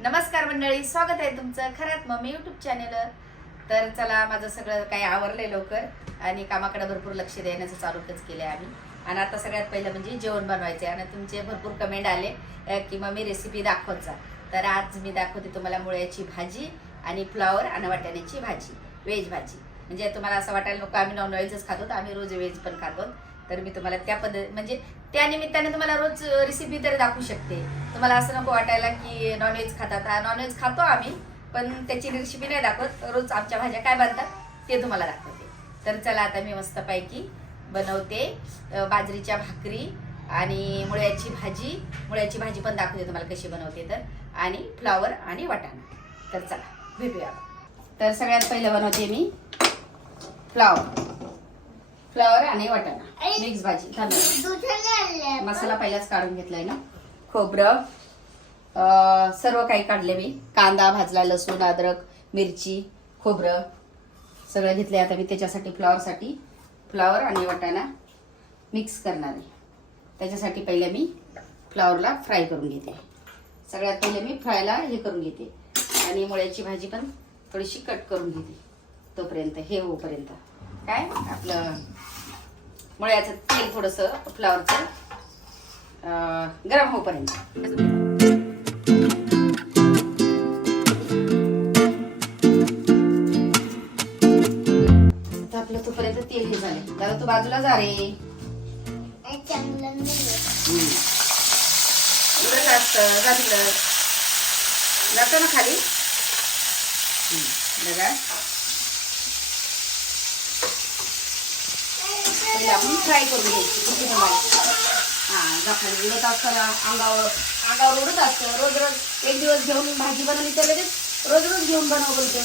नमस्कार मंडळी स्वागत आहे तुमचं खरंच मम्मी यूट्यूब चॅनेल तर चला माझं सगळं काही आवरलंय लवकर आणि कामाकडे भरपूर लक्ष देण्याचं चालूच केलं आहे आम्ही. आणि आता सगळ्यात पहिलं म्हणजे जेवण बनवायचं आहे आणि तुमचे भरपूर कमेंट आले की की मम्मी रेसिपी दाखवत जा. तर आज मी दाखवते तुम्हाला मुळ्याची भाजी आणि फ्लावर आणि वाटाण्याची भाजी व्हेज भाजी. म्हणजे तुम्हाला असं वाटायला नको आम्ही नॉनव्हेजच खातो आम्ही रोज व्हेज पण खातो. तर मी तुम्हाला त्या पद्धती म्हणजे त्या निमित्ताने तुम्हाला रोज रेसिपी तरी दाखवू शकते. तुम्हाला असं नको वाटायला की नॉनव्हेज खातात. हा नॉनव्हेज खातो आम्ही पण त्याची रेसिपी नाही दाखवत. रोज आमच्या भाज्या काय बनतात ते तुम्हाला दाखवते. तर चला आता मी मस्तपैकी बनवते बाजरीच्या भाकरी आणि मुळ्याची भाजी. मुळ्याची भाजी पण दाखवते तुम्हाला कशी बनवते तर. आणि फ्लावर आणि वाटाणा. तर चला भेटूया तर सगळ्यात पहिलं बनवते मी फ्लावर फ्लावर आणि वाटाणा. मिक्स भाजी थांबा. मसाला पहिलाच काढून घेतलाय ना? खोबरं सर्व काही काढले मी. कांदा भाजला लसूण अद्रक मिरची खोबरं सगळं घेतलंय. आता मी त्याच्यासाठी फ्लावरसाठी फ्लावर आणि वाटाणा मिक्स करणार आहे. त्याच्यासाठी पहिले मी फ्लावरला फ्राय करून घेते. सगळ्यात पहिले मी फ्रायला हे करून घेते. आणि मुळ्याची भाजी पण थोडीशी कट करून घेते. तोपर्यंत हे होईपर्यंत काय? आपलं मुळ्याचं तेल थोडंसं फ्लावरचं गरम होईपर्यंत आपलं तोपर्यंत तेल हे झाले दादा तू बाजूला जा रे. काय असतं जा तिकडं. जातं ना खाली? बघा. पहिले आपण फ्राय करून घ्यायची किती बनवायची हा जा उडत असताना अंगावर अंगावर उडत असतं. रोज रोज एक दिवस घेऊन भाजी बनवली तर लगेच रोज रोज घेऊन बनव बोलते.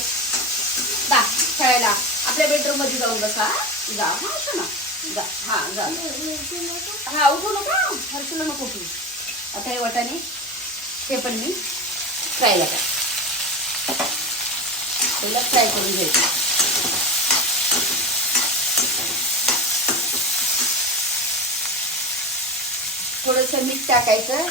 जा खेळायला. आपल्या बेडरूममध्ये जाऊन बसा. जा हां असं ना. जा हां जा. हा उठू नका. हर्षला नको उठू. आता हे वाटाने ते पण मी फ्रायला काय पहिला फ्राय करून घ्यायचं. थोडंसं मीठ टाकायचं.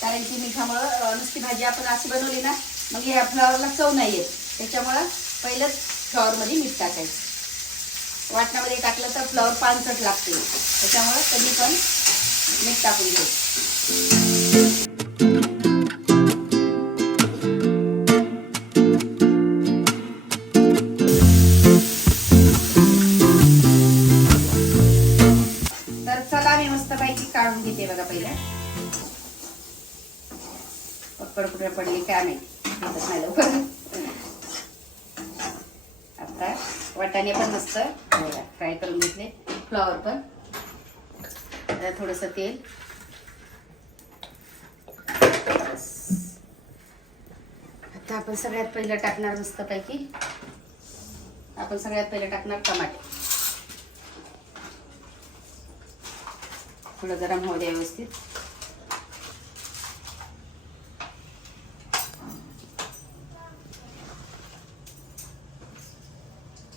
कारण की मिठामुळं नुसती भाजी आपण अशी बनवली ना मग ह्या फ्लॉवरला चव नाही येत. त्याच्यामुळं पहिलंच फ्लॉवरमध्ये मीठ टाकायचं. वाटणामध्ये टाकलं तर फ्लॉवर पानसट लागते. त्याच्यामुळं कधी पण मीठ टाकून घेऊ बघा पहिल्या पक्कड कुठे पडली काय दिसत नाही लवकर. आता वाटाणे पण मस्त. फ्राय करून घेतले. फ्लॉवर पण. आता थोडस तेल. आता आपण सगळ्यात पहिलं टाकणार मस्त पैकी आपण सगळ्यात पहिलं टाकणार टमाटे. थोडं गरम होऊ द्या व्यवस्थित.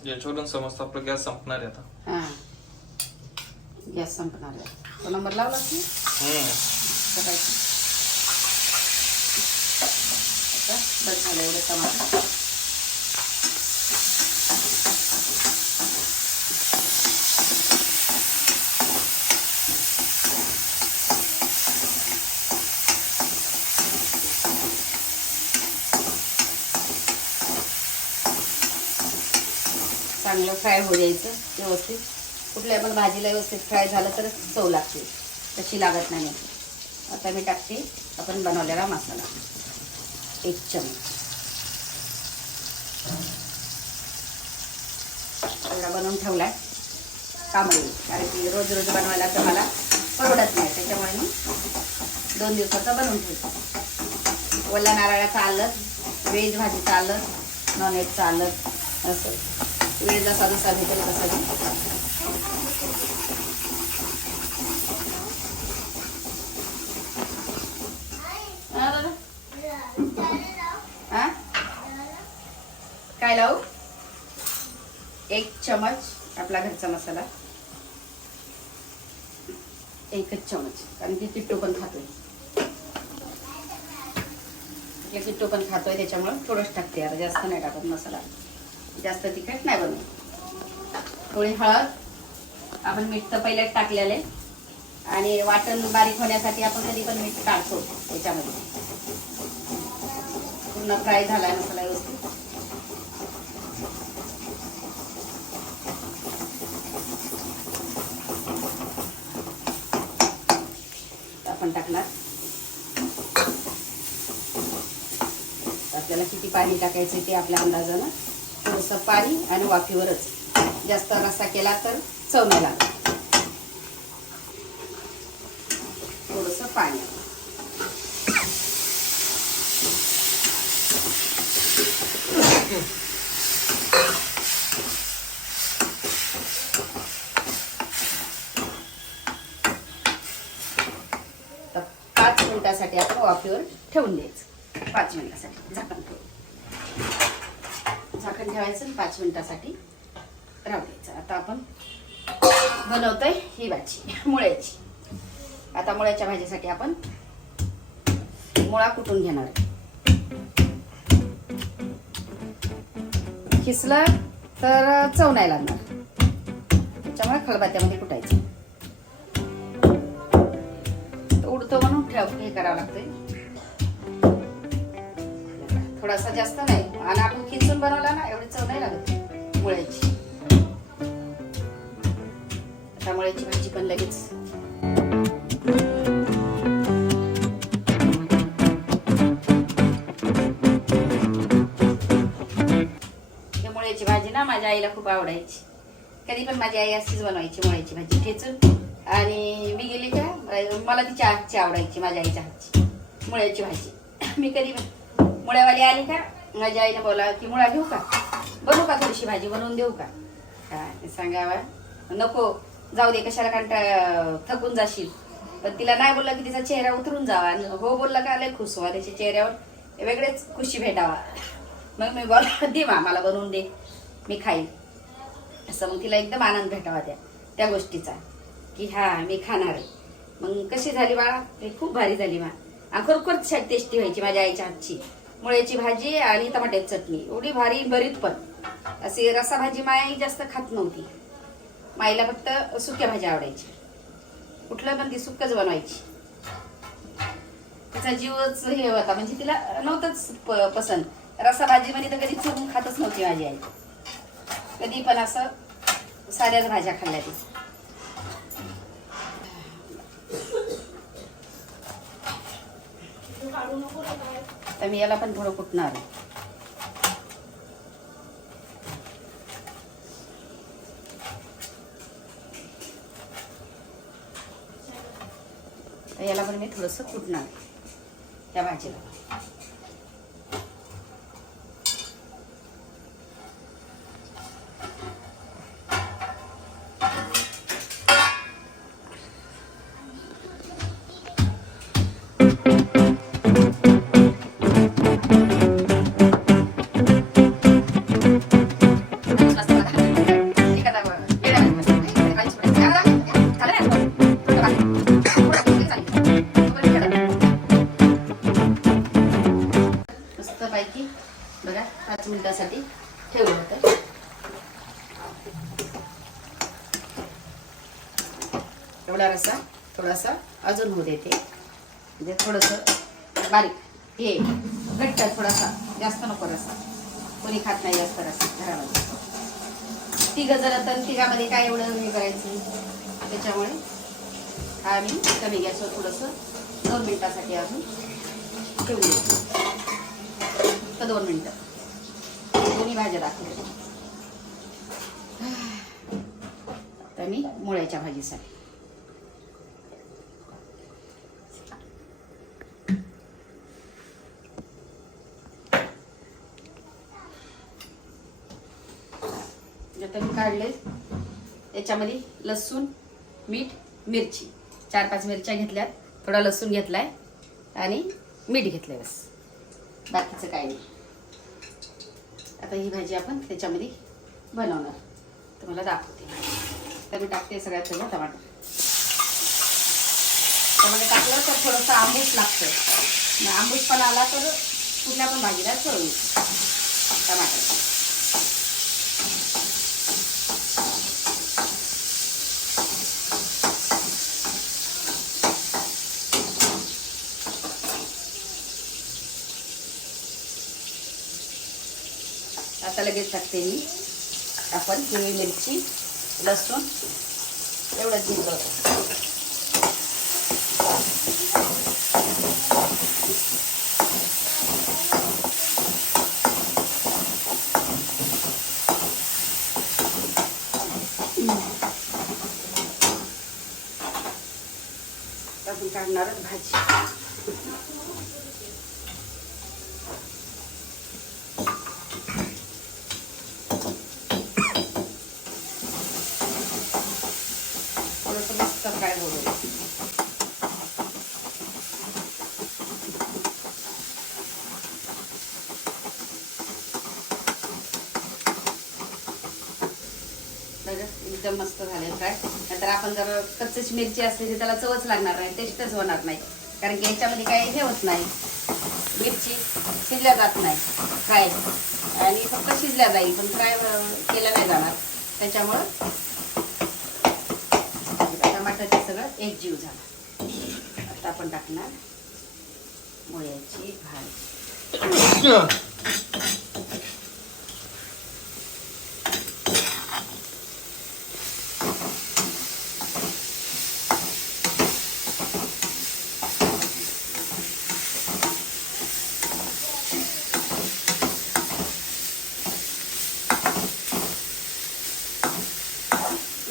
याच्यावरून समजतं आपलं गॅस संपणार आहे आता. हां. गॅस संपणार आहे. तो नंबर लावला की? हम्म. सकाळची आता बस झालं एवढं टमाटर चांगलं फ्राय होऊ द्यायचं व्यवस्थित. कुठल्या पण भाजीला व्यवस्थित फ्राय झालं तर चव लागते. तशी लागत नाही आता मी टाकते. आपण बनवलेला मसाला. एक चमच. एवढा बनवून ठेवलाय. कामडी कारण की रोज रोज बनवायला तर मला परवडत नाही. त्याच्यामुळे मी दोन दिवसाचा बनवून ठेवतो. ओल्या नारळाचं आलं व्हेज भाजीचं आलं नॉन व्हेजचं आलं असं. वेळ जसा जसा भेटेल तसा काय लावू? एक चमच आपला घरचा मसाला. एकच चमच कारण की किट्टू पण खातोय. आपल्या पण खातोय त्याच्यामुळं थोडंच टाकते यार जास्त नाही टाकत मसाला. जास्त तिखट नाही बनवत. थोडी हळद आपण मीठ तर पहिल्याच टाकलेलं आहे. आणि वाटण बारीक होण्यासाठी आपण कधी पण मीठ टाकतो त्याच्यामध्ये. पूर्ण फ्राय झालाय मसाला व्यवस्थित. आपण टाकणार. आपल्याला किती पाणी टाकायचं ते आपल्या अंदाजानं. थोडंसं पाणी आणि वाफीवरच. जास्त रस्सा केला तर चव नाही लागत. थोडंसं पाणी. पाच मिनिटासाठी आपण वाफेवर ठेवून द्यायचं. पाच मिनिटासाठी झाकण ठेवून. झाकण ठेवायचं आणि पाच मिनिटासाठी राहू द्यायचं. आता आपण बनवतोय ही भाजी मुळ्याची. आता मुळ्याच्या भाजीसाठी आपण मुळा कुटून घेणार आहे. खिसलं तर चव नाही लागणार. त्याच्यामुळे खळबात्यामध्ये कुटायचं. तर उडतो म्हणून ठेव हे करावं लागतंय. थोडासा जास्त नाही. आणि आपण खिचून बनवला ना एवढी चव नाही लागत मुळ्याची. आता मुळ्याची भाजी पण लगेच. मुळ्याची भाजी ना माझ्या आईला खूप आवडायची. कधी पण माझी आई अशीच बनवायची मुळ्याची भाजी ठेचून आणि मी गेली का मला तिच्या हातची आवडायची माझ्या आईच्या हातची मुळ्याची भाजी. मी कधी पण मुळ्यावाली आली का? माझ्या आईने बोला की मुळा घेऊ का? बनवू का थोडीशी भाजी? बनवून देऊ का? काय सांगावा. नको जाऊ दे कशाला कारण थकून जाशील. पण तिला नाही बोललं की तिचा चेहरा उतरून जावा. आणि हो बोलला का लय खुश व्हा त्याच्या चेहऱ्यावर. वेगळेच खुशी भेटावा. मग मी बोला दे मा मला बनवून दे. मी खाईल असं मग तिला एकदम आनंद भेटावा त्या त्या गोष्टीचा. की हा मी खाणार आहे. मग कशी झाली बाळा? हे खूप भारी झाली मा. आणि खरोखर टेस्टी व्हायची माझ्या आईच्या हातची. मुळ्याची भाजी आणि टमाट्याची चटणी. एवढी भारी भरीत पण. अशी रसा भाजी माई जास्त खात नव्हती. माईला फक्त सुक्या भाज्या आवडायची कुठलं पण ती सुक्कच बनवायची. तिचा जीवच हे होता. म्हणजे तिला नव्हतंच प- पसंत. रसा भाजी म्हणजे तर कधी चुरून खातच नव्हती माझी आई. कधी पण असं साध्याच भाज्या खाल्ल्या ती. तर मी याला पण थोडं कुटणार आहे. तर याला पण मी थोडंसं कुटणार आहे, त्या भाजीला तिघं जण तर तिघामध्ये काय एवढं हे करायचं? त्याच्यामुळे हा मी कमी गॅसवर थोडंसं दोन मिनिटासाठी अजून ठेवून देते. दोन मिनिटं. दोन्ही भाज्या दाखवल्या तर मी मुळ्याच्या भाजीसाठी. काढले. त्याच्यामध्ये लसूण मीठ मिरची. चार पाच मिरच्या घेतल्यात. थोडा लसूण घेतलाय आणि मीठ घेतलंय बस. बाकीचं काय नाही. आता ही भाजी आपण त्याच्यामध्ये बनवणार. तुम्हाला दाखवते. तर मी टाकते सगळ्यात सगळं टमाटर. त्यामध्ये टाकलं तर थोडंसं आंबूस लागतं आंबूस पण आला तर कुठल्या पण भाजीला चव टमाटर. आता लगेच टाकते मी. आपण हिरवी मिरची लसूण एवढंच घेतलं होतं. आपण काढणारच भाजी. एकदम मस्त झाले फ्राय नंतर आपण जर कच्ची मिरची असली तर त्याला चवच लागणार नाही टेस्टच होणार नाही. कारण की याच्यामध्ये काही हे होत नाही. मिरची शिजल्या जात नाही फ्राय. आणि फक्त शिजल्या जाईल पण फ्राय केलं नाही जाणार. त्याच्यामुळं टमाटरचे सगळं एकजीव झालं. आता आपण टाकणार मुळ्याची भाजी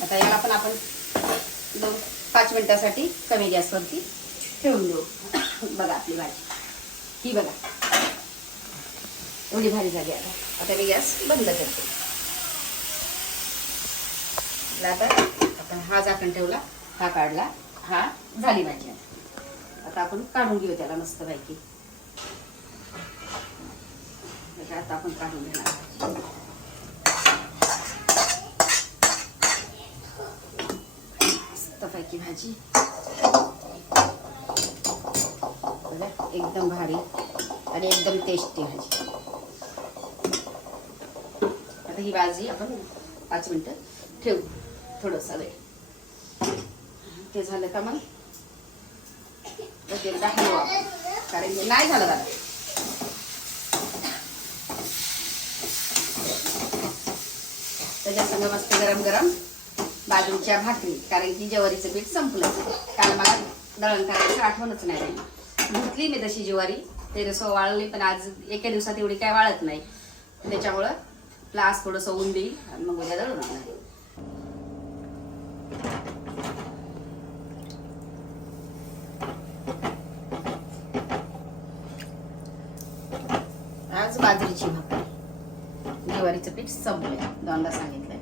आता याला पण आपण दोन पाच मिनिटासाठी कमी गॅसवरती ठेवून देऊ. बघा आपली भाजी. ही बघा. एवढी भारी झाली आता. आता मी गॅस बंद करते. आता आपण हा झाकण ठेवला हा काढला हा झाली भाजी आता. आता आपण काढून घेऊ त्याला मस्त पैकी आता आपण काढून घेणार भाजी. भाजी. बघा, एकदम भारी आणि एकदम टेस्टी भाजी. आता ही भाजी आपण पाच मिनटं ठेवू थोडंसं वेळ. ते झालं का मग? तर ते कारण हे नाही झालं दादा. त्याच्या संग मस्त गरम गरम बाजूच्या भाकरी कारण की ज्वारीचं पीठ संपलं काल मला दळण करायचं आठवणच नाही राहिली. धुतली मी तशी ज्वारी ते रसं वाळली पण आज एका दिवसात एवढी काय वाळत नाही. त्याच्यामुळं प्लास आज थोडंसं ऊन देईल आणि मग उद्या दळून आणणार. आज बाजरीची भाकरी. ज्वारीचं पीठ संपलं दोनदा सांगितलंय.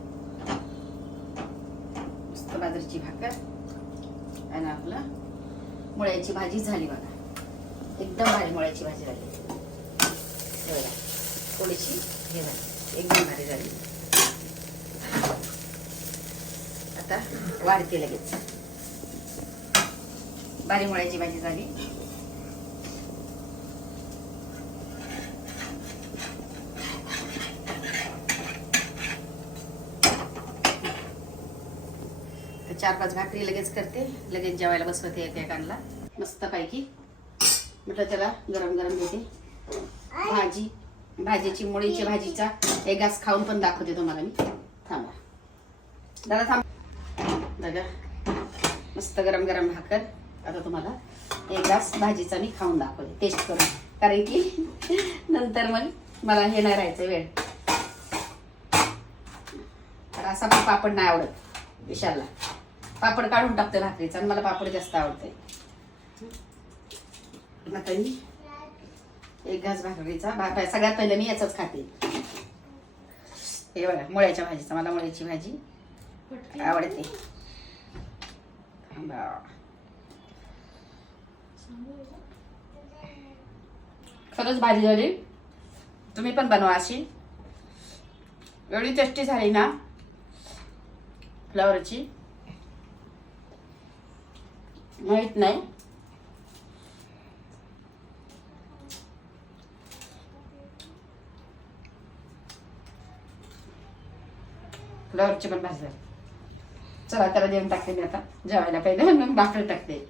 बाजरीची भाकर आणि आपलं मुळ्याची भाजी झाली बघा. एकदम भारी मुळ्याची भाजी झाली. बघा थोडीशी हे झाली. एकदम भारी झाली. आता वाढते लगेच. बारी मुळ्याची भाजी झाली. चार पाच भाकरी लगेच करते. लगेच जेवायला बसवते एकेकांना. मस्त पैकी. म्हटलं त्याला गरम गरम देते. भाजी. भाजीची मुळीची भाजीचा एक घास खाऊन पण दाखवते तुम्हाला मी. थांबा. दादा थांब. दादा. मस्त गरम गरम भाकर. आता तुम्हाला एक घास भाजीचा मी खाऊन दाखवते. टेस्ट करून. कारण की नंतर मग मला हे नाही राहायचं वेळ. तर असा पण पापड नाही आवडत. विशालला. पापड काढून टाकते भाकरीचा आणि मला पापड जास्त आवडते. आता मी एक घास भाकरीचा. भाकर सगळ्यात पहिले मी याचाच खाते. हे बघा मुळ्याच्या भाजीचा. मला मुळ्याची भाजी आवडते. खरंच भाजी झाली. तुम्ही पण बनवा अशी. एवढी टेस्टी झाली ना फ्लावरची माहीत नाही फ्लॉवरची पण भाजी चला त्याला देऊन टाकते मी आता. जेवायला पाहिजे म्हणून भाकरी टाकते.